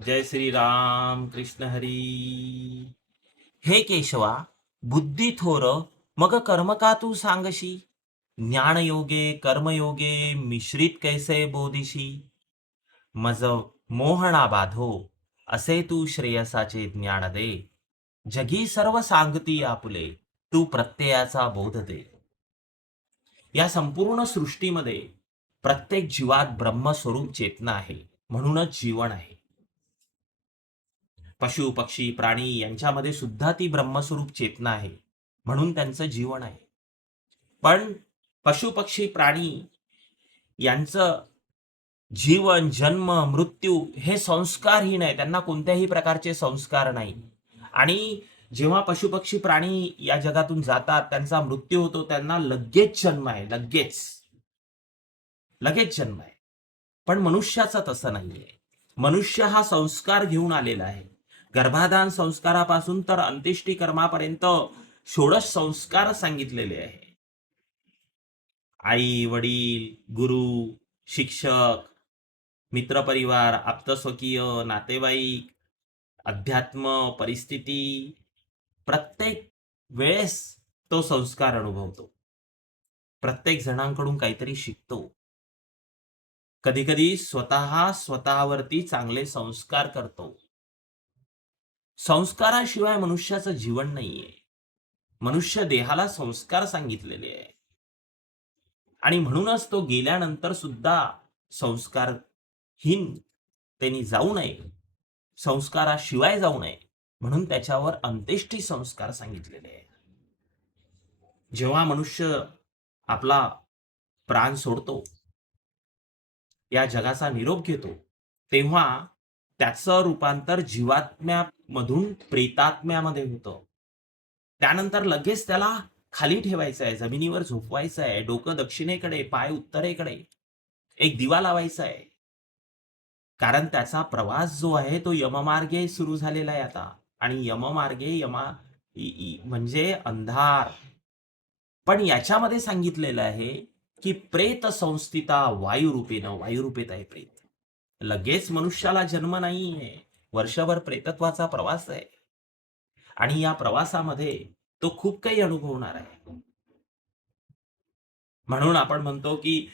जय श्री राम कृष्ण हरी. हे केशवा, बुद्धी थोर, मग कर्म का तू सांगशी? ज्ञानयोगे कर्मयोगे मिश्रित कैसे बोधिशी? मज मोहना बाधो, असे तू श्रेयसाचे ज्ञान दे. जगी सर्व सांगती आपुले, तू प्रत्ययाचा बोध दे. या संपूर्ण सृष्टीमध्ये प्रत्येक जीवात ब्रह्मस्वरूप चेतना आहे, म्हणूनच जीवन आहे. पशु पक्षी प्राणी यांच्यामध्ये सुद्धा ती ब्रह्मस्वरूप चेतना आहे, म्हणून त्यांचं जीवन आहे. पण पशु पक्षी प्राणी यांचं जीवन जन्म मृत्यू हे संस्कारहीन आहे, त्यांना कोणत्याही प्रकारचे संस्कार नाही. आणि जेव्हा पशु पक्षी प्राणी या जगातून जातात, त्यांचा मृत्यू होतो, त्यांना लगेच जन्म आहे, लगेच लगेच जन्म आहे. पण मनुष्याचा तसं नाहीये. मनुष्य हा संस्कार घेऊन आलेला आहे. गर्भाधान संस्कारापासून तर अंत्येष्टी कर्मापर्यंत षोडश संस्कार सांगितलेले आहे. आई वडील गुरु शिक्षक मित्रपरिवार आप्तस्वकीय नातेवाईक अध्यात्म परिस्थिती प्रत्येक वेळेस तो संस्कार अनुभवतो. प्रत्येक जणांकडून काहीतरी शिकतो. कधी कधी स्वतःवरती चांगले संस्कार करतो. संस्काराशिवाय मनुष्याचं जीवन नाहीये. मनुष्य देहाला संस्कार सांगितलेले आहे आणि म्हणूनच तो गेल्यानंतर सुद्धा संस्कारहीन त्यांनी जाऊ नये, संस्काराशिवाय जाऊ नये, म्हणून त्याच्यावर अंत्येष्टी संस्कार सांगितलेले आहे. जेव्हा मनुष्य आपला प्राण सोडतो, या जगाचा निरोप घेतो, तेव्हा त्याचं रूपांतर जीवात्म्यामधून प्रेतात्म्यामध्ये होतं. त्यानंतर लगेच त्याला खाली ठेवायचं आहे, जमिनीवर झोपवायचं आहे, डोकं दक्षिणेकडे पाय उत्तरेकडे, एक दिवा लावायचा आहे. कारण त्याचा प्रवास जो आहे तो यममार्गे सुरू झालेला आहे आता. आणि यममार्गे म्हणजे अंधार. पण याच्यामध्ये सांगितलेलं आहे की प्रेत संस्थिता वायुरूपेनं, वायुरूपेत आहे प्रेत. लगेच मनुष्याला जन्म नाहीये, वर्षभर प्रेतत्वाचा प्रवास आहे आणि या प्रवासामध्ये तो खूप काही अनुभवणार आहे. म्हणून आपण म्हणतो की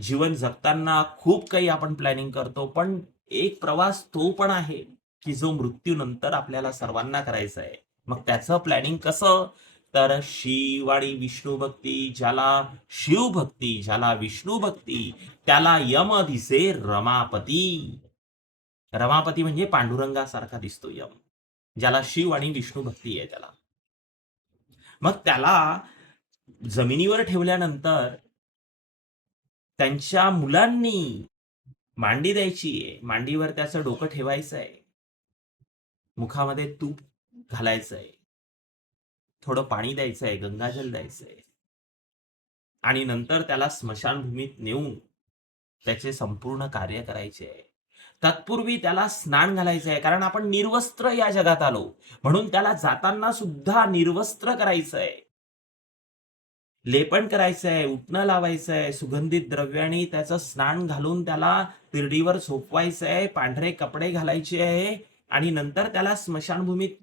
जीवन जगताना खूप काही आपण प्लॅनिंग करतो, पण एक प्रवास तो पण आहे की जो मृत्यूनंतर आपल्याला सर्वांना करायचा आहे. मग त्याचं प्लॅनिंग कसं? तर शिव आणि विष्णू भक्ती, ज्याला शिवभक्ती ज्याला विष्णू भक्ती त्याला यम दिसे रमापती. रमापती म्हणजे पांडुरंगासारखा दिसतो यम, ज्याला शिव आणि विष्णू भक्ती आहे त्याला. मग त्याला जमिनीवर ठेवल्यानंतर त्यांच्या मुलांनी मांडी द्यायची आहे, मांडीवर त्याचं डोकं ठेवायचं आहे, मुखामध्ये तूप घालायचं आहे, थोडं पाणी द्यायचं आहे, गंगाजल द्यायचं आहे आणि नंतर त्याला स्मशानभूमीत नेऊन त्याचे संपूर्ण कार्य करायचे आहे. तत्पूर्वी त्याला स्नान घालायचं आहे, कारण आपण निर्वस्त्र या जगात आलो, म्हणून त्याला जाताना सुद्धा निर्वस्त्र करायचं आहे, लेपन करायचं आहे, उटणं लावायचं आहे, सुगंधित द्रव्याने त्याचं स्नान घालून त्याला तिरडीवर झोपवायचं आहे, पांढरे कपडे घालायचे आहे आणि नंतर त्याला स्मशानभूमीत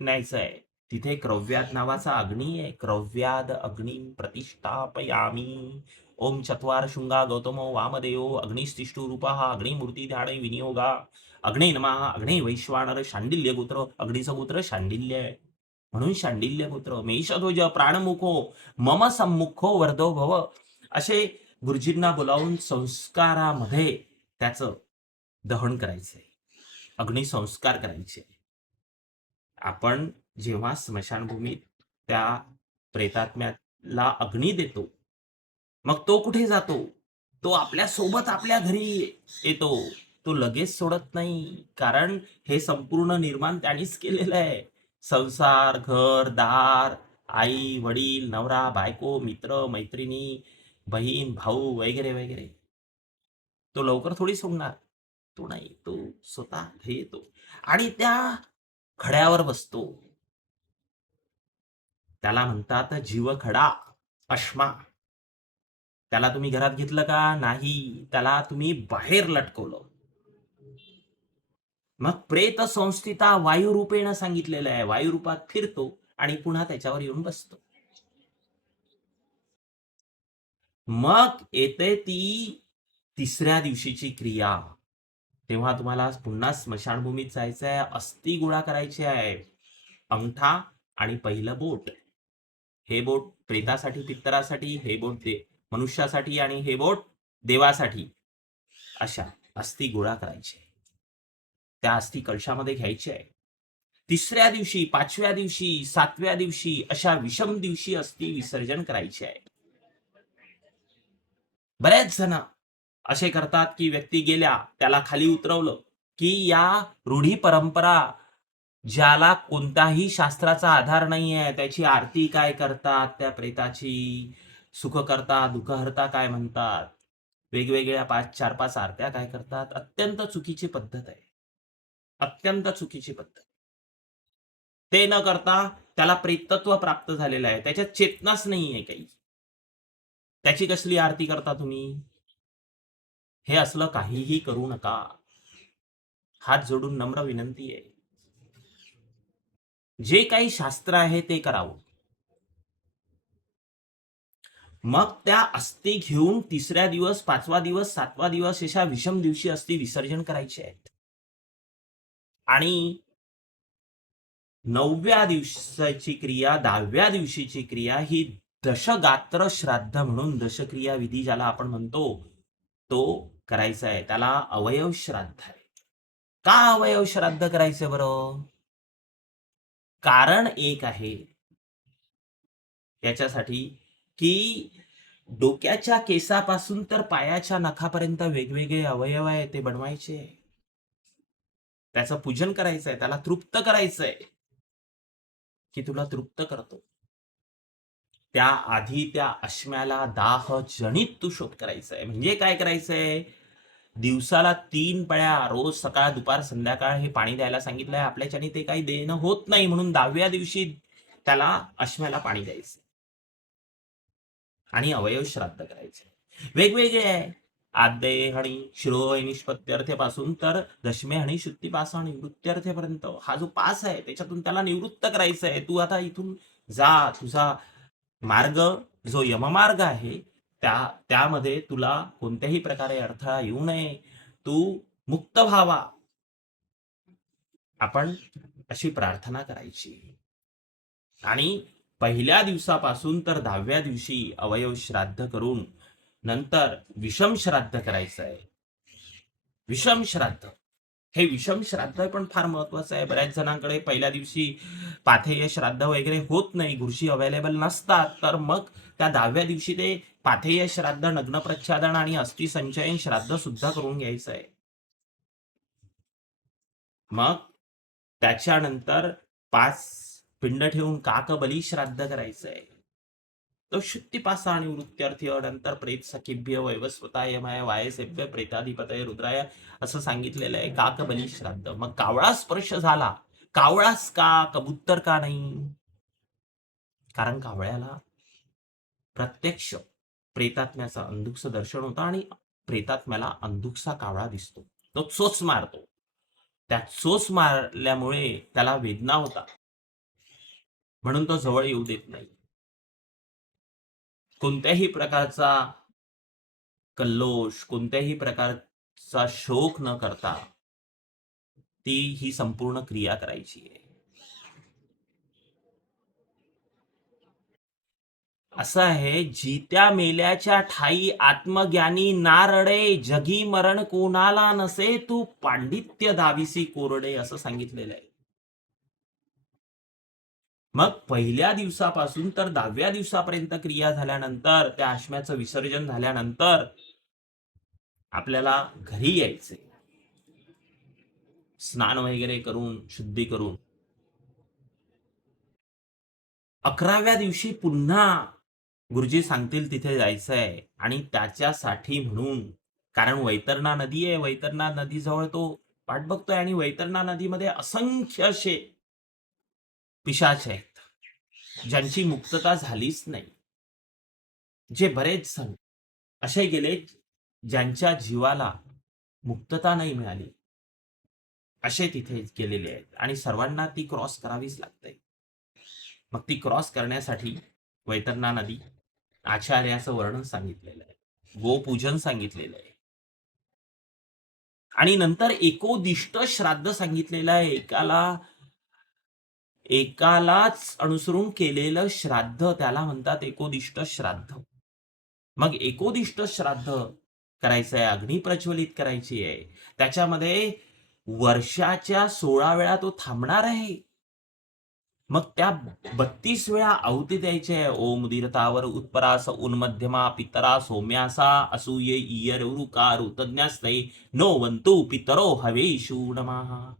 न्यायचं आहे. तिथे क्रव्याद नावाचा अग्नी आहे. क्रव्याद अग्नी प्रतिष्ठापयामी. ओम चत्वार शृंगा गौतमो वामदेव अग्निस्तिष्ठु रूपः अग्निमूर्ती ध्याने विनियोगा. अग्ने नमः. अग्ने वैश्वानर शांडिल्य गोत्र. अग्नीचं गोत्र शांडिल्य आहे, म्हणून शांडिल्य गोत्र. मेषध्वज प्राणमुखो मम सम्मुखो वर्धो भव. असे गुरुजींना बोलावून संस्कारामध्ये त्याचं दहन करायचंय, अग्निसंस्कार करायचे. आपण जेव्हा स्मशानभूमीत त्या प्रेतात्म्याला अग्नी देतो, मग तो कुठे जातो? तो आपल्या सोबत आपल्या घरी येतो. तो लगेच सोडत नाही, कारण हे संपूर्ण निर्माण त्यानेच केलेलं आहे. संसार घर दार आई वडील नवरा बायको मित्र मैत्रिणी बहीण भाऊ वगैरे वगैरे. तो लवकर थोडी सोडणार. तो नाही, तो स्वतः घरी येतो आणि त्या खड्यावर बसतो. त्याला म्हणतात जीवखडा, अश्मा. त्याला तुम्ही घरात घेतलं का? नाही, त्याला तुम्ही बाहेर लटकवलं. मग प्रेत संस्थिता वायुरूपेण सांगितलेलं आहे. वायुरूपात फिरतो आणि पुन्हा त्याच्यावर येऊन बसतो. मग येते ती तिसऱ्या दिवशीची क्रिया. तेव्हा तुम्हाला पुन्हा स्मशानभूमीत जायचं आहे, अस्थी गोळा करायची आहे. अंगठा आणि पहिलं बोट. हे बोट प्रेतासाठी, पित्तरासाठी, हे बोट मनुष्यासाठी आणि हे बोट देवासाठी. अशा अस्थी गोळा करायची. त्या अस्थी कलशामध्ये घ्यायच्या आहे. तिसऱ्या दिवशी, पाचव्या दिवशी, सातव्या दिवशी अशा विषम दिवशी अस्थी विसर्जन करायचे आहे. बरेच जण असे करतात की व्यक्ती गेल्या, त्याला खाली उतरवलं, की या रूढी परंपरा ज्याला कोणताही शास्त्राचा आधार नाहीये, त्याची आरती काय करतात, त्या प्रेताची सुखकर्ता दुःखहर्ता काय म्हणतात, वेगवेगळ्या 4-5 आरत्या काय करतात, अत्यंत चुकीची पद्धत आहे. अत्यंत चुकीची पद्धत. ते न करता त्याला प्रेतत्व प्राप्त झालेलं आहे, त्याच्यात चेतनाच नाहीये काही. त्याची कसली आरती करता तुम्ही? हे असलं काहीही करू नका. हात जोडून नम्र विनंती आहे. जे काही शास्त्र आहे ते करावं. मग त्या अस्थी घेऊन तिसऱ्या दिवस, 5वा दिवस, 7वा दिवस अशा विषम दिवशी अस्थी विसर्जन करायचे आहेत. आणि 9व्या दिवसाची क्रिया, 10व्या दिवशीची क्रिया ही दशगात्र श्राद्ध म्हणून दशक्रिया विधी ज्याला आपण म्हणतो, तो करायचा आहे. त्याला अवयव श्राद्ध आहे. का अवयव श्राद्ध करायचं बरं? कारण एक आहे याच्यासाठी, की डोक्याच्या केसापासून तर पायाच्या नखापर्यंत वेगवेगळे अवयव आहे, ते बनवायचे. त्याचं पूजन करायचंय, त्याला तृप्त करायचंय, की तुला तृप्त करतो. त्याआधी त्या अश्म्याला दाह जनित तू शोध करायचंय. म्हणजे काय करायचंय? दिवसाला 3 पळ्या रोज सकाळ, दुपार, संध्याकाळ हे पाणी द्यायला सांगितलंय. आपल्याच्याने ते काही देणं होत नाही, म्हणून 10व्या दिवशी त्याला अश्म्याला पाणी द्यायचं आणि अवयव श्राद्ध करायचे. वेगवेगळे आहे. आद्ये हणी शिरोय निष्पत्त्यर्थेपासून तर दशमे हणी शुद्धीपासून निवृत्त्यर्थेपर्यंत हा जो पास आहे त्याच्यातून त्याला निवृत्त करायचं आहे. तू आता इथून जा. तुझा मार्ग जो यममार्ग आहे त्यामध्ये तुला कोणत्याही प्रकारे अडथळा येऊ नये. तू मुक्त व्हावा. आपण अशी प्रार्थना करायची. आणि पहिल्या दिवसापासून तर 10व्या दिवशी अवयव श्राद्ध करून नंतर विषम श्राद्ध करायचं आहे. विषम श्राद्ध. हे विषम श्राद्ध पण फार महत्वाचं आहे. बऱ्याच जणांकडे पहिल्या दिवशी पाथेय श्राद्ध वगैरे होत नाही, गुरुशी अवेलेबल नसतात, तर मग त्या 10व्या दिवशी ते पाथेय श्राद्ध, नग्न प्रच्छादन आणि अस्थि संचयन श्राद्ध सुद्धा करून घ्यायचं आहे. मग त्याच्यानंतर 5 पिंड ठेवून काकबली श्राद्ध करायचंय. तो शुद्धीपासा आणि वृत्त्यर्थी नंतर प्रेत सखिभ्य वैवस्वताय माय वायसेभ्य प्रेताधिपतय रुद्राय असं सांगितलेलं आहे. काकबली श्राद्ध. मग कावळा स्पर्श झाला. कावळाच का, कबूतर का नाही? कारण कावळ्याला प्रत्यक्ष प्रेतात्म्याचं अंधुकचं दर्शन होतं आणि प्रेतात्म्याला अंधुकसा कावळा दिसतो. तो चोच मारतो. त्या चोच मारल्यामुळे त्याला वेदना होतात. म्हणून तो जवळ येऊ देत नाही. कोणत्याही प्रकारचा कल्लोष, कोणत्याही प्रकारचा शोक न करता ही संपूर्ण क्रिया करायची आहे. असं आहे, जित्या मेल्याच्या ठाई आत्मज्ञानी नारडे, जगी मरण कोणाला नसे, तू पांडित्य दाविसी कोरडे असं सांगितलेलं आहे. मग पहिल्या दिवसापासून तर 10व्या दिवसापर्यंत क्रिया झाल्यानंतर, त्या आश्म्याचं विसर्जन झाल्यानंतर आपल्याला घरी यायचे. स्नान वगैरे करून, शुद्धी करून 11व्या दिवशी पुन्हा गुरुजी सांगतील तिथे जायचंय. आणि त्याच्यासाठी म्हणून, कारण वैतरणा नदी आहे, वैतरणा नदीजवळ तो वाट बघतोय आणि वैतरणा नदीमध्ये असंख्य असे पिशाच आहेत, ज्यांची मुक्तता झालीच नाही. जे बरेच जण असे गेले ज्यांच्या जीवाला मुक्तता नाही मिळाली. असे तिथे गेलेले आहेत आणि सर्वांना ती क्रॉस करावीच लागते. मग ती क्रॉस करण्यासाठी वैतरणा नदी, आचार्याचं वर्णन सांगितलेलं आहे, गोपूजन सांगितलेलं आहे आणि नंतर एकोदिष्ट श्राद्ध सांगितलेलं आहे. एकालाच अनुसरून केलेलं श्राद्ध त्याला म्हणतात एकोदिष्ट श्राद्ध. मग एकोदिष्ट श्राद्ध करायचं आहे, अग्नी प्रज्वलित करायची आहे. त्याच्यामध्ये वर्षाच्या 16 वेळा तो थांबणार आहे. मग त्या 32 वेळा आहुती द्यायची आहे. ओम उदीरतावर उत्परास उन्मध्यमा पितरा सौम्यासा असूये इयरुका ऋतज्ञास्तै नो वंतु पितरो हवेषु नमः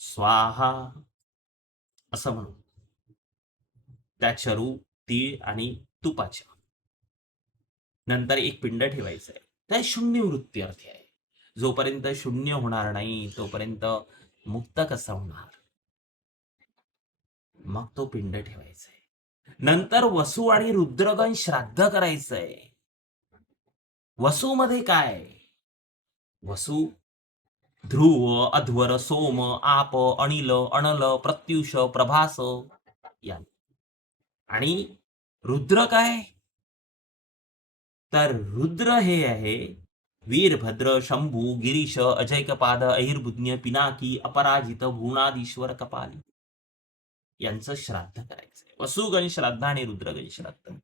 स्वाहा असं म्हणू. त्या चरू, तीळ आणि तुपाच्या नंतर एक पिंड ठेवायचं आहे. त्या शून्य वृत्ती अर्थ आहे. जोपर्यंत शून्य होणार नाही तोपर्यंत मुक्त कसा होणार. मग तो पिंड ठेवायचा आहे. नंतर वसू आणि रुद्रगण श्राद्ध करायचंय. वसू मध्ये काय, वसू ध्रुव, अध्वर, सोम, आप, अनिल, अनल, प्रत्युष, प्रभास या. आणि रुद्र काय, तर रुद्र हे आहे वीरभद्र, शंभू, गिरीश, अजयकपाद, अहिर्बुज्ञ, पिनाकी, अपराजित, भुवनाधीश्वर, कपाली यांचं श्राद्ध करायचंय. वसुगण श्राद्ध आणि रुद्रगण श्राद्ध.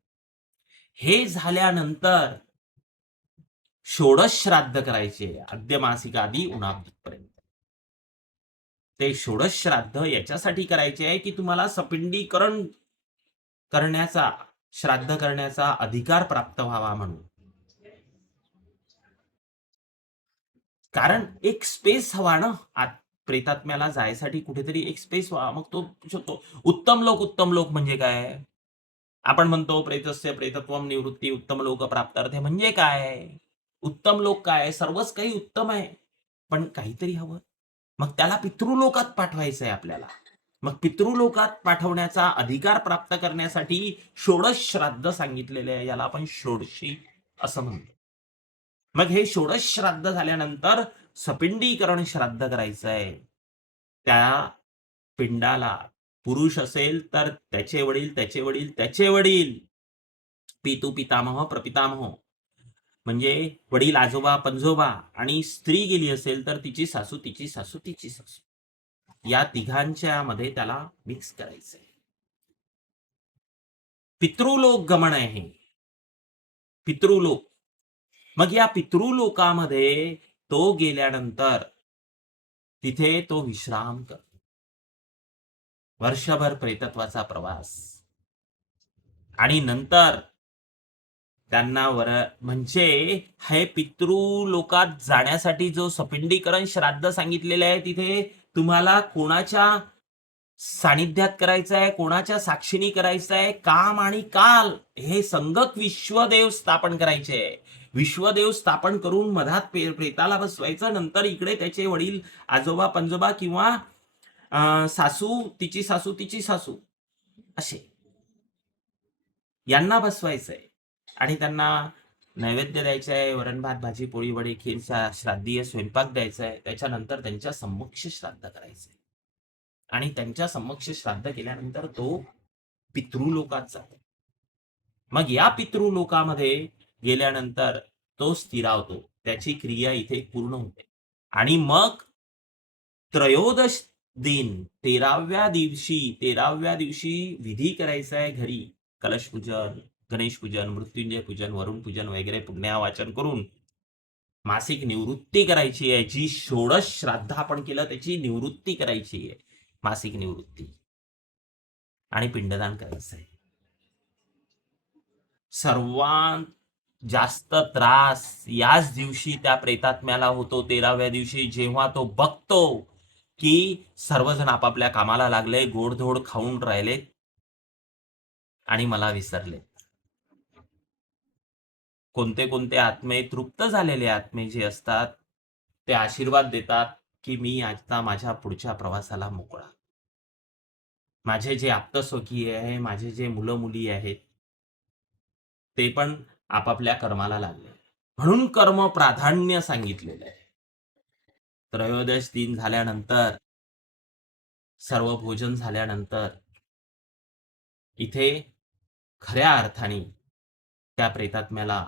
हे झाल्यानंतर षोडश श्राद्ध करायचे आद्यमासिक आदी उणाब्दीपर्यंत. ते षोडश श्राद्ध याच्यासाठी करायचे आहे की तुम्हाला सपिंडीकरण करण्याचा, श्राद्ध करण्याचा अधिकार प्राप्त व्हावा म्हणून. कारण एक स्पेस हवा ना, प्रेतात्म्याला जायसाठी कुठेतरी एक स्पेस व्हावा. मग तो शकतो उत्तम लोक म्हणजे काय, आपण म्हणतो प्रेतस्य प्रेतत्वम निवृत्ती उत्तम लोक प्राप्तार्थे म्हणजे काय, उत्तम लोक काय, सर्वच काही उत्तम आहे पण काहीतरी हवं. मग त्याला पितृलोकात पाठवायचं आहे आपल्याला. मग पितृलोकात पाठवण्याचा अधिकार प्राप्त करण्यासाठी षोडश श्राद्ध सांगितलेले आहे, याला आपण षोडशी असं म्हणतो. मग हे षोडश श्राद्ध झाल्यानंतर सपिंडीकरण श्राद्ध करायचं आहे. त्या पिंडाला पुरुष असेल तर त्याचे वडील, त्याचे वडील, त्याचे वडील, पितू, पितामह, प्रपितामह म्हणजे वडील, आजोबा, पणजोबा, आणि स्त्री गेली असेल तर तिची सासू, तिची सासू, तिची सासू, या तिघांच्या मध्ये त्याला मिक्स करायचंय. पितृलोक गमन आहे, पितृलोक. मग या पितृलोकामध्ये तो गेल्यानंतर तिथे तो विश्राम करतो. वर्षभर प्रेतत्वाचा प्रवास आणि नंतर त्यांना म्हणजे हे पितृलोकात जाण्यासाठी जो सपिंडीकरण श्राद्ध सांगितलेलं आहे तिथे तुम्हाला कोणाच्या सानिध्यात करायचं आहे, कोणाच्या साक्षीनी करायचं आहे, काम आणि काल हे संगत विश्वदेव स्थापन करायचे आहे. विश्वदेव स्थापन करून मधात प्रेताला बसवायचं. नंतर इकडे त्याचे वडील, आजोबा, पणजोबा किंवा सासू, तिची सासू, तिची सासू असे यांना बसवायचंय आणि त्यांना नैवेद्य द्यायचं आहे. वरण भात, भाजी, पोळी, वडी, खीरचा श्राद्धीय स्वयंपाक द्यायचा आहे. त्याच्यानंतर त्यांच्या समक्ष श्राद्ध करायचंय आणि त्यांच्या समक्ष श्राद्ध केल्यानंतर तो पितृलोकात जातो. मग या पितृलोकामध्ये गेल्यानंतर तो स्थिरावतो, त्याची क्रिया इथे पूर्ण होते आणि मग त्रयोदश दिन 13व्या दिवशी विधी करायचा आहे घरी. कलश पूजन, गणेश पूजन, मृत्युंजय पूजन, वरुण पूजन वगैरे पुण्यावाचन करून मासिक निवृत्ती करायची आहे. जी षोडश श्राद्ध आपण केलं त्याची निवृत्ती करायची आहे, मासिक निवृत्ती, आणि पिंडदान करायचं आहे. सर्वात जास्त त्रास याच दिवशी त्या प्रेतात्म्याला होतो, 13व्या दिवशी, जेव्हा तो बघतो की सर्वजण आपापल्या कामाला लागले, गोडधोड खाऊन राहिले आणि मला विसरले. कोणते कोणते आत्मे, तृप्त झालेले आत्मे जे असतात ते आशीर्वाद देतात की मी आता माझ्या पुढच्या प्रवासाला मोकळा. माझे जे आप्तस्वकीय आहे, माझे जे मुलं मुली आहेत ते पण आपापल्या कर्माला लागले. म्हणून कर्म प्राधान्य सांगितलेलं आहे. त्रयोदश दिन झाल्यानंतर, सर्व भोजन झाल्यानंतर इथे खऱ्या अर्थाने त्या प्रेतात्म्याला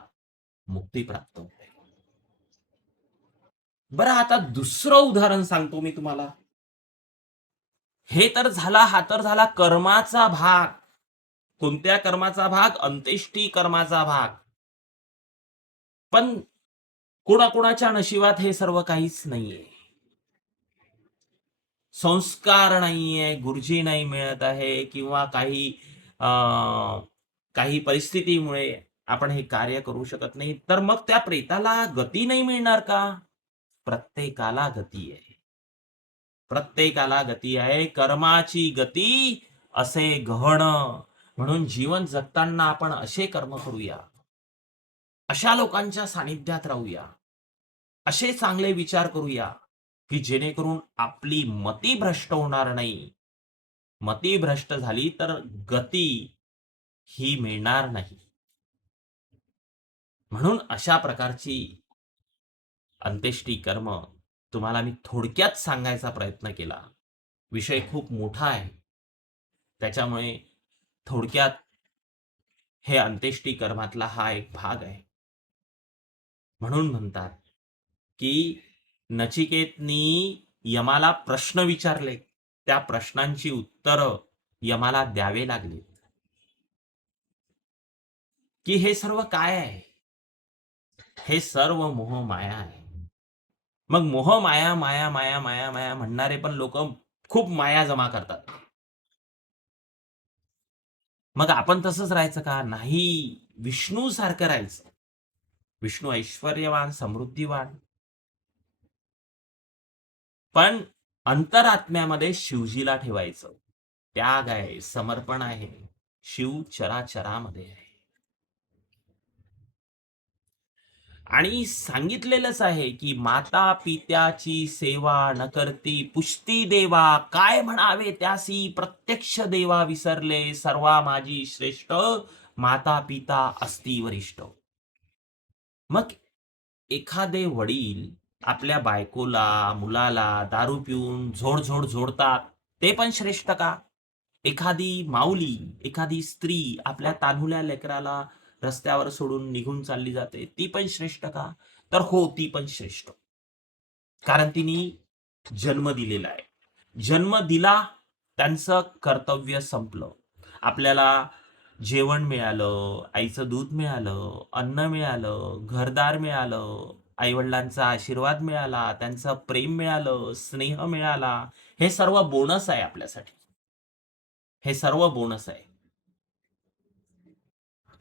मुक्ती प्राप्त होते. बरं, आता दुसरं उदाहरण सांगतो मी तुम्हाला. हा तर झाला कर्माचा भाग. कोणत्या कर्माचा भाग? अंत्येष्टी कर्माचा भाग. पण कोणाकोणाच्या नशिबात हे सर्व काहीच नाहीये. संस्कार नाहीये, गुरुजी नाही मिळत आहे, किंवा काही परिस्थितीमुळे आपण हे कार्य करू शकत नाही. तर मग त्या प्रेताला गती नाही मिळणार का? प्रत्येकाला गती आहे. प्रत्येकाला गती आहे. कर्माची गती असे गहन. म्हणून जीवन जगताना आपण असे कर्म करूया. अशा लोकांच्या सानिध्यात राहूया. असे चांगले विचार करूया, की जेणेकरून आपली मती भ्रष्ट होणार नाही. मती भ्रष्ट झाली तर गती ही मिळणार नाही. म्हणून अशा प्रकारची अंत्येष्टी कर्म तुम्हाला मी थोडक्यात सांगायचा प्रयत्न केला. विषय खूप मोठा आहे. त्याच्यामुळे थोडक्यात हे अंत्येष्टी कर्मातला हा एक भाग आहे. म्हणून म्हणतात, की नचिकेतनी यमाला प्रश्न विचारले. त्या प्रश्नांची उत्तरं यमाला द्यावे लागली, की हे सर्व काय आहे? हे सर्व मोह माया आहे. मग मोह माया, माया, माया, माया, माया म्हणणारे पण लोक खूप माया जमा करतात. मग आपण तसंच राहायचं का? नाही. विष्णू सारखं राहायचं. विष्णू ऐश्वर्यवान, समृद्धिवान, पण अंतरात्म्यामध्ये शिवजीला ठेवायचं. त्याग आहे, समर्पण आहे. शिव चराचरामध्ये आहे. आणि सांगितलेलंच आहे, की माता पित्याची सेवा न करती पुष्टी देवा, काय म्हणावे त्यासी प्रत्यक्ष देवा विसरले, सर्वा माझी श्रेष्ठ, माता पिता अस्ति वरिष्ठ. मग एखादे वडील आपल्या बायकोला, मुलाला दारू पिऊन झोड झोडतात, ते पण श्रेष्ठ का? एखादी माऊली, एखादी स्त्री आपल्या तान्हुल्या लेकराला रस्त्यावर सोडून निघून चालली जाते, ती पण श्रेष्ठ का? तर हो, ती पण श्रेष्ठ. कारण तिने जन्म दिलेला आहे. जन्म दिला, त्यांचं कर्तव्य संपलं. आपल्याला जेवण मिळालं, आईचं दूध मिळालं, अन्न मिळालं, घरदार मिळालं, आई-वडिलांचा आशीर्वाद मिळाला, त्यांचं प्रेम मिळालं, स्नेह मिळाला. हे सर्व बोनस आहे आपल्यासाठी. हे सर्व बोनस आहे.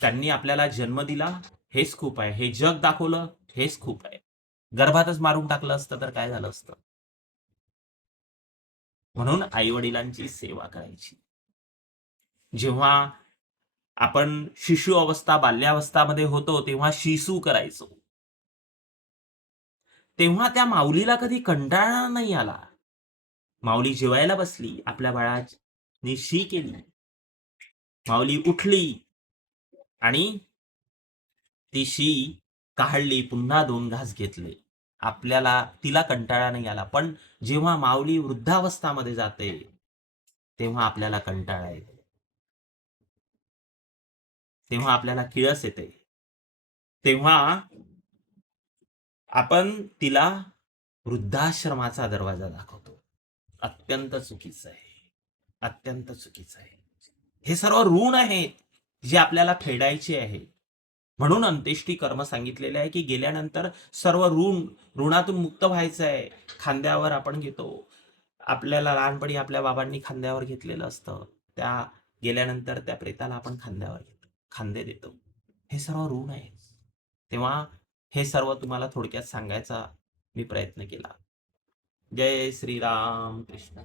त्यांनी आपल्याला जन्म दिला, हेच खूप आहे. हे जग दाखवलं, हेच खूप आहे. गर्भातच मारून टाकलं असतं तर काय झालं असतं? म्हणून आई-वडिलांची सेवा करायची. जेव्हा आपण शिशु अवस्था, बाल्यावस्थामध्ये होतो, तेव्हा शिसू करायचो. तेव्हा त्या माऊलीला कधी कंटाळा नाही आला. माऊली जेवायला बसली, आपल्या बाळाने शी केली. माऊली उठली आणि ती शी काढली, पुन्हा 2 घास घेतले. तिला कंटाळा नाही आला. पण जेव्हा माऊली वृद्धावस्थामध्ये जाते, तेव्हा आपल्याला कंटाळा येतो. तेव्हा आपल्याला किळस येते. तेव्हा आपण तिला वृद्धाश्रमाचा दरवाजा दाखवतो. अत्यंत चुकीचं आहे. अत्यंत चुकीचं आहे. हे सर्व ऋण आहेत, जे आपल्याला फेडायचे आहे. म्हणून अंत्येष्टी कर्म सांगितलेले आहे, की गेल्यानंतर सर्व ऋणातून मुक्त व्हायचं आहे. खांद्यावर आपण घेतो. आपल्याला लहानपणी आपल्या बाबांनी खांद्यावर घेतलेलं असतं. गेल्यानंतर त्या प्रेताला आपण खांद्यावर घेतो, खांदे देतो. हे सर्व ऋण आहे. तेव्हा हे सर्व तुम्हाला थोडक्यात सांगायचा मी प्रयत्न केला. जय श्रीराम कृष्ण.